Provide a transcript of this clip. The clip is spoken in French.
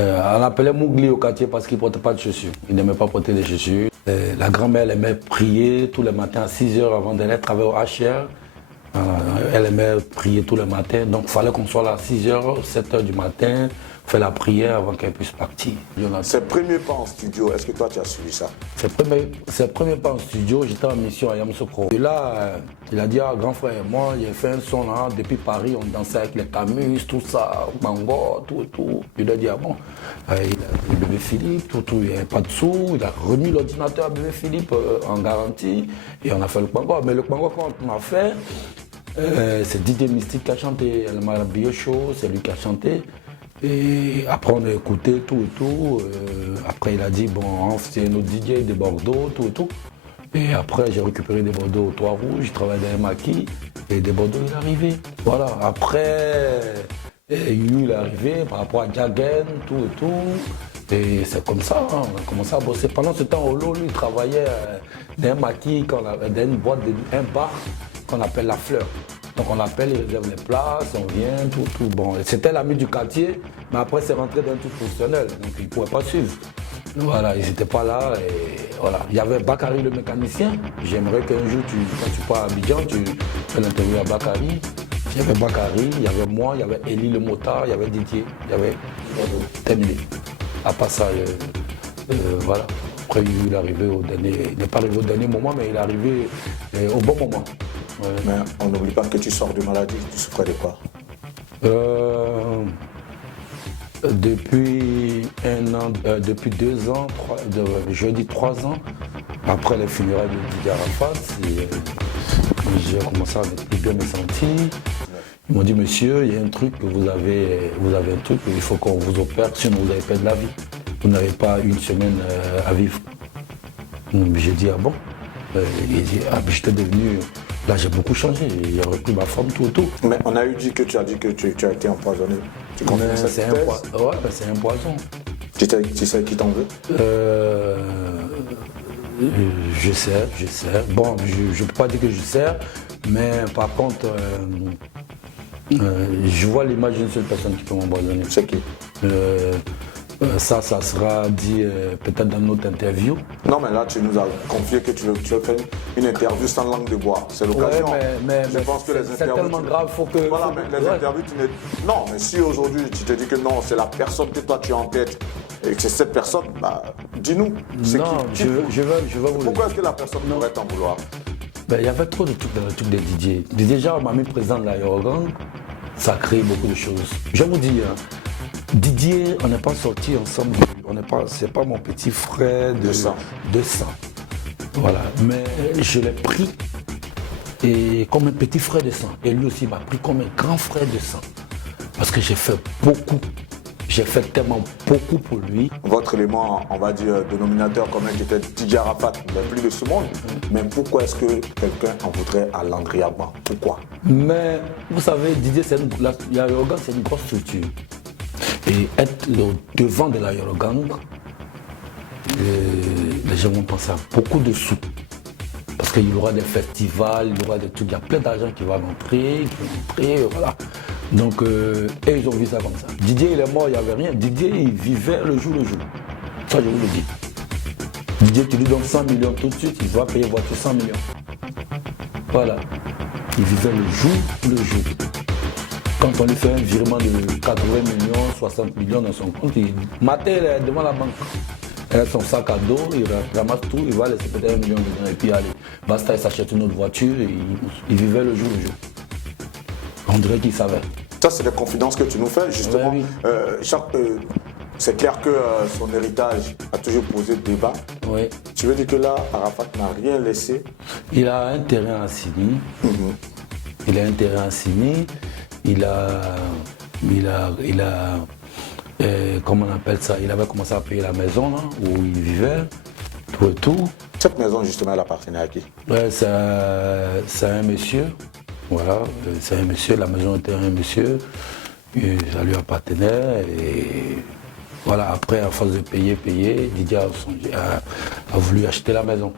On l'appelait Mougli au quartier parce qu'il ne portait pas de chaussures. Il n'aimait pas porter des chaussures. La grand-mère aimait prier tous les matins à 6 h avant d'aller travailler au HR. Elle aimait prier tous les matins. Donc il fallait qu'on soit là à 6 h, 7 h du matin, faire la prière avant qu'elle puisse partir. Ses premiers pas en studio, est-ce que toi tu as suivi ça? Ses premiers pas en studio, j'étais en mission à Yamoussoukro. Et là, il a dit, grand frère, moi j'ai fait un son là, depuis Paris, on dansait avec les Camus, tout ça, Bango, tout et tout. Il lui a dit, bon, il a bébé Philippe, tout, il n'y avait pas de sous, il a remis l'ordinateur à bébé Philippe en garantie et on a fait le Bango. Mais le Bango qu'on a fait, c'est Didier Mystique qui a chanté, elle m'a habillé chaud, c'est lui qui a chanté. Et après on a écouté tout et tout. Après il a dit bon c'est nos DJ de Bordeaux, tout et tout. Et après j'ai récupéré des Bordeaux au Toit Rouge, je travaillais dans un maquis et des Bordeaux il est arrivé. Voilà, après il est arrivé par rapport à Jagen, tout et tout. Et c'est comme ça, hein, on a commencé à bosser. Pendant ce temps, Olo, lui, il travaillait dans un maquis, dans une boîte, un bar qu'on appelle La Fleur. Donc on appelle, il réserve les places, on vient, tout. Bon, c'était l'ami du quartier, mais après c'est rentré dans un truc professionnel, donc il ne pouvait pas suivre. Voilà, ils n'étaient pas là et voilà. Il y avait Bakary le mécanicien. J'aimerais qu'un jour, quand tu pars à Abidjan, tu fais l'interview à Bakary. Il y avait Bakary, il y avait moi, il y avait Elie le motard, il y avait Didier, il y avait terminé. À part ça, voilà. Après, il est arrivé au dernier, il n'est pas arrivé au dernier moment, mais il est arrivé au bon moment. Ouais. Mais on n'oublie pas que tu sors de maladie, tu souffrais de quoi? Depuis 1 an, depuis 2 ans, je dis 3 ans, après les funérailles de Didier Arafat, j'ai commencé à ne plus bien me sentir. Ils m'ont dit, monsieur, il y a un truc, vous avez un truc, il faut qu'on vous opère, sinon vous allez perdre la vie. Vous n'avez pas une semaine à vivre. J'ai dit, ah bon? Il dit, ah, j'étais devenu. Là, j'ai beaucoup changé, j'ai repris ma forme, tout et tout. Mais on a dit que tu as été empoisonné. Tu confirmes cette thèse? Ouais, c'est un poison. Tu sais qui t'en veut? Je sais. Bon, je ne peux pas dire que je sais, mais par contre, je vois l'image d'une seule personne qui peut m'empoisonner. C'est qui? Ça sera dit peut-être dans notre interview. Non, mais là, tu nous as confié que tu veux faire une interview sans langue de bois. C'est l'occasion. Ouais, mais je pense que les interviews. C'est tellement grave, faut que. Voilà, mais les interviews, tu n'es. Non, mais si aujourd'hui tu te dis que non, c'est la personne que toi tu as en tête et que c'est cette personne, bah, dis-nous. Non, je veux vous. Pourquoi est-ce que la personne pourrait t'en vouloir? Il y avait trop de trucs dans le truc des DJ. Déjà, on m'a mis président de l'aérogang, ça a créé beaucoup de choses. Je vous dis, hein, Didier, on n'est pas sortis ensemble, c'est pas mon petit frère de sang. Voilà, mais je l'ai pris et comme un petit frère de sang. Et lui aussi m'a pris comme un grand frère de sang. Parce que j'ai fait beaucoup. J'ai fait tellement beaucoup pour lui. Votre élément, on va dire, dénominateur commun qui était Didier Arafat, mais plus de ce monde. Mais pourquoi est-ce que quelqu'un en voudrait à Landry Agba? Pourquoi? Mais vous savez, Didier, l'aérogang, c'est une grosse structure. Et être le devant de l'aérogang, les gens vont penser à beaucoup de sous. Parce qu'il y aura des festivals, il y aura des trucs, il y a plein d'argent qui va rentrer, voilà. Donc, et ils ont vu ça comme ça. Didier, il est mort, il n'y avait rien. Didier, il vivait le jour. Ça, je vous le dis. Didier, tu lui donnes 100 millions tout de suite, il va payer voiture 100 millions. Voilà. Il vivait le jour. Quand on lui fait un virement de 80 millions, 60 millions dans son compte, matin, il est devant la banque. Il a son sac à dos, il ramasse tout, il va laisser peut-être 1 million dedans et puis allez, basta, il s'achète une autre voiture et il vivait le jour. On dirait qu'il savait. Ça, c'est des confidences que tu nous fais, justement. Oui. C'est clair que son héritage a toujours posé débat. Oui. Tu veux dire que là, Arafat n'a rien laissé? Il a un terrain à Sini. Il a un terrain à Sini. Il a comment on appelle ça? Il avait commencé à payer la maison là, où il vivait, tout et tout. Cette maison, justement, elle appartenait à qui? Ouais, c'est un monsieur. Voilà, c'est un monsieur, la maison était un monsieur. Et ça lui appartenait. Et voilà, après, à force de payer, Didier a voulu acheter la maison.